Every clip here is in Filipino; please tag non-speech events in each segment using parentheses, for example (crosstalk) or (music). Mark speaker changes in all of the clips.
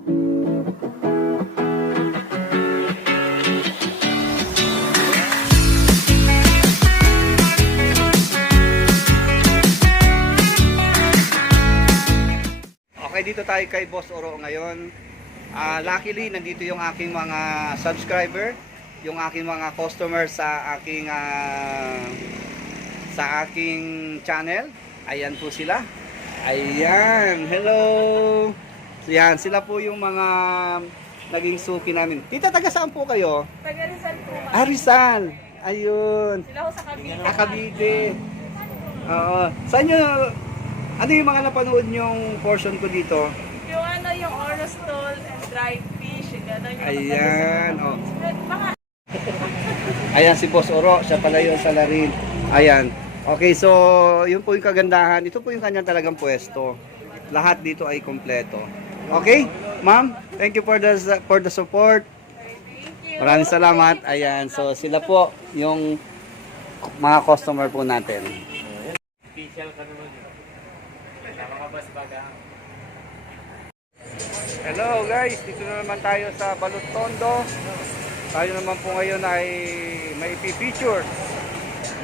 Speaker 1: Okay, dito tayo kay Boss Oro ngayon. Ah, luckily, nandito yung aking mga subscriber, yung aking mga customer sa aking ah, sa aking channel. Ayan po sila. Ayan, hello. Yan, sila po yung mga naging suki namin. Tita, taga saan po kayo?
Speaker 2: Taga Rizal po.
Speaker 1: Ah, Rizal. Ayun.
Speaker 2: Sila ho sa Cavite.
Speaker 1: Ah, Cavite. Oo. Saan nyo, ano yung mga napanood nyong portion ko dito?
Speaker 2: Yung ano, yung orostol and dried fish. yung Gano'n yung
Speaker 1: Ayan, oh. (laughs) Ayan si Boss Oro, siya pala yung salarin. Ayan. Okay, so yun po yung kagandahan. Ito po yung kanyang talagang pwesto. Lahat dito ay kompleto. Okay? Ma'am, thank you for the for the support.
Speaker 2: thank you.
Speaker 1: Maraming salamat. Ayan, so sila po yung mga customer po natin.
Speaker 3: Official ka naman. Baga?
Speaker 1: Hello guys, dito na naman tayo sa Balot Tondo. Tayo naman po ngayon ay may feature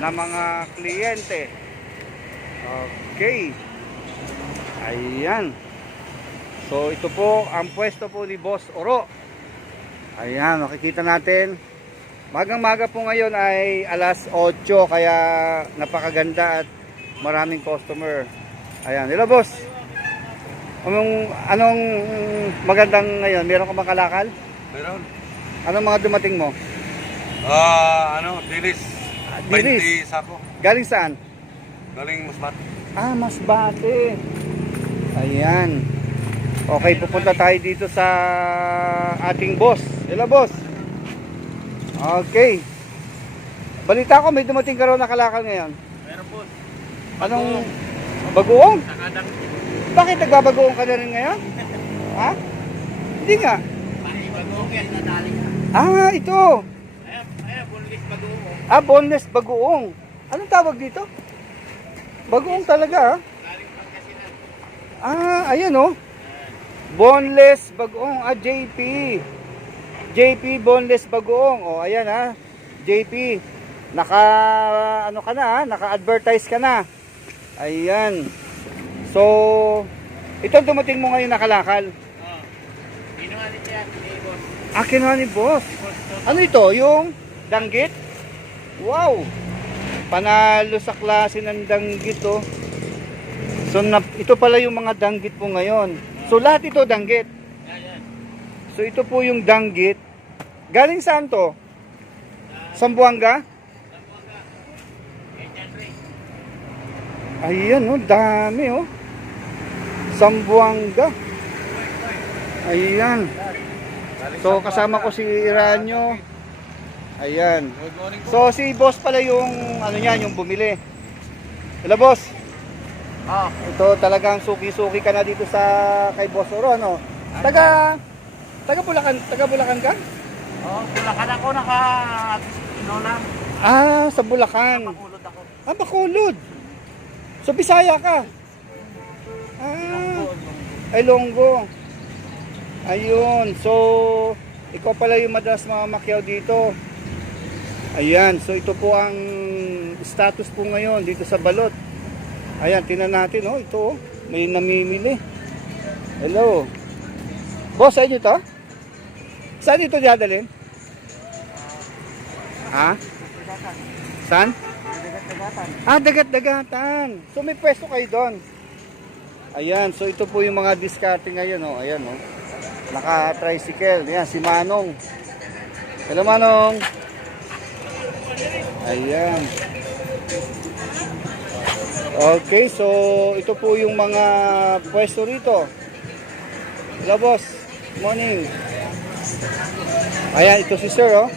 Speaker 1: na mga kliyente. Okay. Ayan. So ito po ang pwesto po ni Boss Oro. Ayan, makikita natin. Magang maga po ngayon ay alas 8 kaya napakaganda at maraming customer. Ayan, hello boss. Anong, anong magandang ngayon? Meron ka bang kalakal?
Speaker 4: Meron.
Speaker 1: Anong mga dumating mo?
Speaker 4: Ah, ano, dilis.
Speaker 1: Ah, dilis.
Speaker 4: 20 sako.
Speaker 1: Galing saan?
Speaker 4: Galing Masbat.
Speaker 1: Ah, Masbate. Ayan. Okay, pupunta tayo dito sa ating boss. Hello, boss. Okay. Balita ko, may dumating ka raw na kalakal ngayon.
Speaker 3: Meron po.
Speaker 1: Anong bagoong?
Speaker 3: Nakadang.
Speaker 1: Bakit nagbabagoong ka na rin ngayon? Ha? Hindi nga.
Speaker 3: Bagoong yan, nadali ka.
Speaker 1: Ah, ito.
Speaker 3: Ayan, ayan, bunlis bagoong.
Speaker 1: Ah, boneless bagoong. Anong tawag dito? Bagoong talaga, ah.
Speaker 3: Galing Pangasinan.
Speaker 1: Ah, ayan oh. Boneless bagoong. Ah, JP. JP boneless bagoong. Oh, ayan ah. JP. Naka ano ka na ah, naka-advertise ka na. Ayan. So, ito dumating mo ngayon nakalakal.
Speaker 3: Oh. Kinuha din yan, ni boss.
Speaker 1: Ah, kinuha ni boss. Ano ito? Yung danggit? Wow! Panalo sa klase ng danggit oh. So na, ito pala yung mga danggit po ngayon. So lahat ito danggit. So ito po yung danggit. Galing saan to? Sambuanga? Ayan oh, dami oh. Sambuanga. Ayan. So kasama ko si Iranyo. Ayan. So si boss pala yung ano niyan, yung bumili. Hello boss.
Speaker 3: Oh.
Speaker 1: Ito talagang suki-suki ka na dito sa kay Boss Oro ano. Taga taga Bulacan, taga Bulacan ka?
Speaker 3: Oh, Bulacan ako, naka... Nola.
Speaker 1: Ah, sa Bulacan.
Speaker 3: Makulot ako.
Speaker 1: Ah, Bacolod. So Bisaya ka. Ah, ay Longgo. Ayun. So ikaw pala yung madalas mamamakyaw dito. Ayan, so ito po ang status po ngayon dito sa Balot. Ayan, tinan natin, oh, ito, oh, may namimili. Hello. Boss, saan ito? Saan ito dadalhin? Ha? Saan? Ah, dagat-dagatan. So may pwesto kayo doon. Ayan, so ito po yung mga diskarte ngayon, oh. Ayan, oh. Naka-tricycle. Ayan, si Manong. Hello, Manong. Ayan. Okay, so ito po yung mga pwesto rito. Hello, boss. Morning. Ayan, ito si Sir, oh.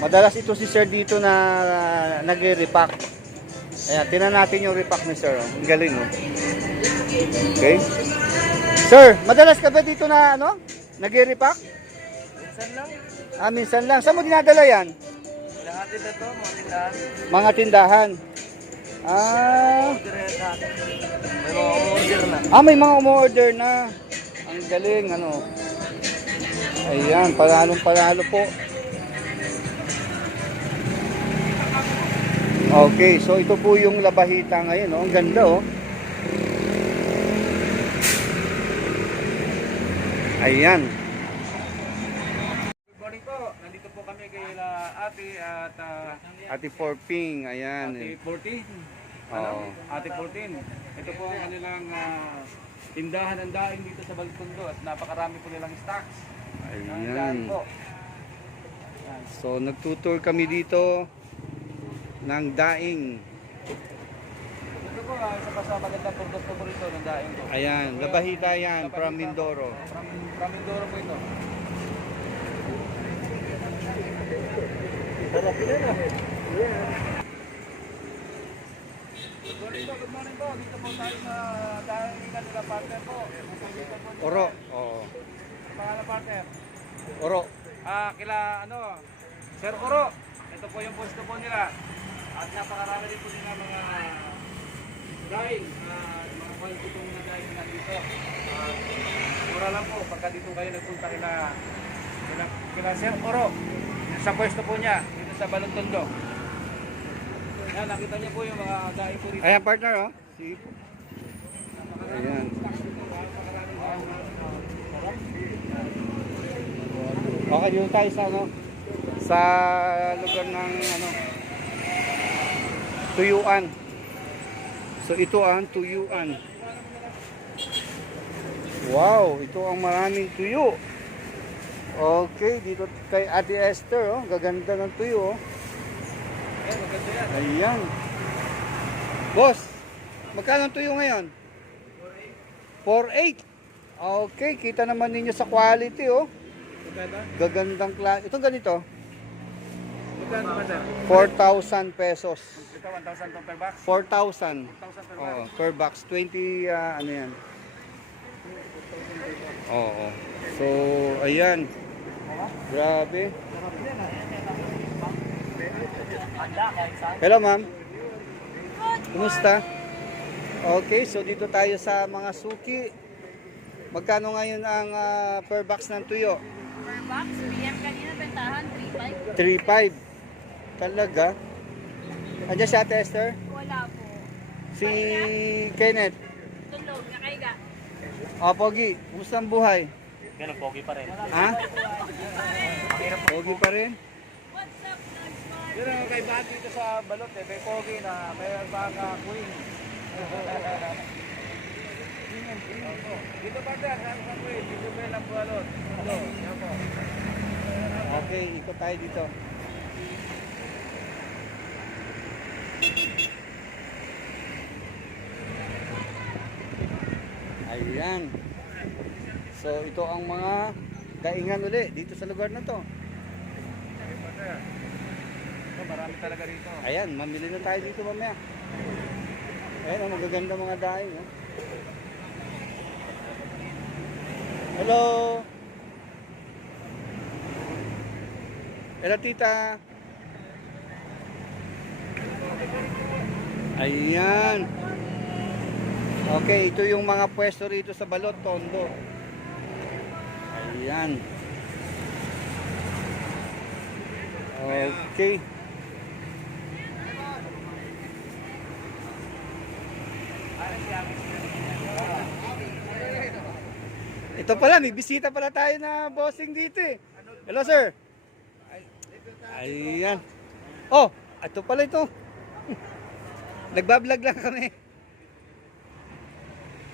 Speaker 1: Madalas ito si Sir dito na nagre-repack. Ayan, tinan natin yung repack ni Sir, oh. Ang galing, oh. Okay. Sir, madalas ka ba dito na, ano? Nagre-repack?
Speaker 3: Minsan lang.
Speaker 1: Ah, minsan lang. Saan mo dinadala yan?
Speaker 3: Lahat ito to, mga tindahan.
Speaker 1: Mga tindahan. Ah.
Speaker 3: May mga order na.
Speaker 1: ah may mga umorder na. Ang galing, ano. Ayan, panalong panalo po. Okay, so ito po yung labahita ngayon, oh. Ang ganda, oh. Ayan.
Speaker 4: Nandito po kami kay la ate at ah,
Speaker 1: Ate Forping, ayan.
Speaker 4: ate 14.
Speaker 1: Oo.
Speaker 4: Ano? Ate 14. Ito po ang kanilang ah, tindahan ng daing dito sa Baltondo at napakarami po nilang stocks.
Speaker 1: Ayan.
Speaker 4: po.
Speaker 1: So, nagtutour kami dito ng daing.
Speaker 4: Ito po, ah, isa pa sa magandang produkto po rito ng daing po.
Speaker 1: Ayan, labahita yan from Mindoro.
Speaker 4: From, from Mindoro po ito. Good morning po. Dito po tayo sa daingan nila partner po.
Speaker 1: Oro. Oo.
Speaker 4: Pangalan partner.
Speaker 1: Oro.
Speaker 4: Ah, kila ano, Sir Oro. Ito po yung pwesto po nila. At napakarami din po nila mga daing, ah, mga kwento po mga daing na dito. Ah, mura lang po pagka dito kayo nagpunta kila kila, kila Sir Oro. Sa pwesto po niya dito sa Balontondo. Yan, nakita niyo po yung mga daing po rito.
Speaker 1: Ayan, partner, oh. Si... Ayan. Okay, dito tayo sa ano sa lugar ng ano Tuyuan. So ito ang Tuyuan. Wow, ito ang maraming tuyo. Okay, dito kay Ate Esther, oh, gaganda ng tuyo, oh.
Speaker 4: Yan, maganda yan.
Speaker 1: Ayan. Boss, magkano ang tuyo ngayon? 4.8. Okay, kita naman ninyo sa quality, oh.
Speaker 4: Maganda?
Speaker 1: Gagandang klase. Itong ganito,
Speaker 4: Magkano sir?
Speaker 1: 4,000 pesos.
Speaker 4: Ito 1,000 per box?
Speaker 1: 4,000.
Speaker 4: 1,000 per box?
Speaker 1: Oo, per box. 20, ah, ano yan. Oo. So, ayan. Grabe. Hello, ma'am. Kumusta? Okay, so dito tayo sa mga suki. Magkano ngayon ang ah, per box ng tuyo?
Speaker 2: Per box, PM kanina bentahan, 3.5.
Speaker 1: 3.5. Talaga? Andiyan si Ate Esther?
Speaker 2: Wala po.
Speaker 1: Si Kenneth?
Speaker 2: Tulog, nakaiga.
Speaker 1: O, Pogi, kumusta ang buhay?
Speaker 3: Ganun, pogi pa rin.
Speaker 1: Ha? Pogi pa rin?
Speaker 2: What's up, Nagsmart?
Speaker 4: Yun ang kaibahan dito sa balot eh, kay Pogi na may baka queen. dito ba dyan, sa sa queen, dito ba lang balot? Ito, yan po.
Speaker 1: Okay, ikot tayo dito. Ayan. So, ito ang mga daingan uli dito sa lugar na to.
Speaker 4: Ito, marami talaga rito.
Speaker 1: Ayan, mamili na tayo dito mamaya. Ayan, ang magaganda mga daing. Oh. Hello! Hello, tita! Ayan! Okay, ito yung mga pwesto rito sa Balot, Tondo. Ayan. Okay. Ito pala, may bisita pala tayo na bossing dito eh. Hello sir. Ayan. Oh, ito pala ito. (laughs) Nagbablog lang kami.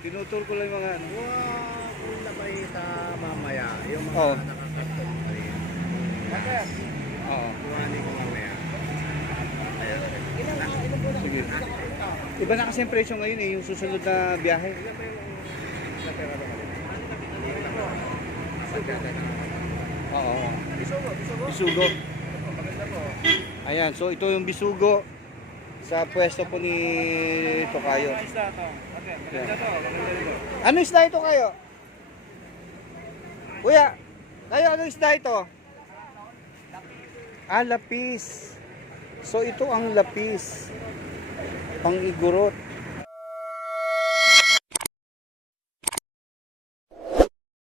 Speaker 1: Tinutur ko lang yung mga ano.
Speaker 5: Wow, kung nabalita mamaya, yung mga
Speaker 1: Oo.
Speaker 5: nakakasal
Speaker 1: Oo.
Speaker 5: Kuhanin ko mamaya.
Speaker 1: Sige. Iba na kasi ang presyo ngayon eh, yung susunod na biyahe. Oo. oo.
Speaker 4: Bisugo, bisugo.
Speaker 1: Bisugo. Ayan, so ito yung bisugo sa pwesto po ni Tokayo.
Speaker 4: Mga isda to. Okay, maganda to. Maganda rito.
Speaker 1: Ano isda ito kayo? Kuya, kayo ano isda ito? Ah, lapis. So ito ang lapis. Pang igurot.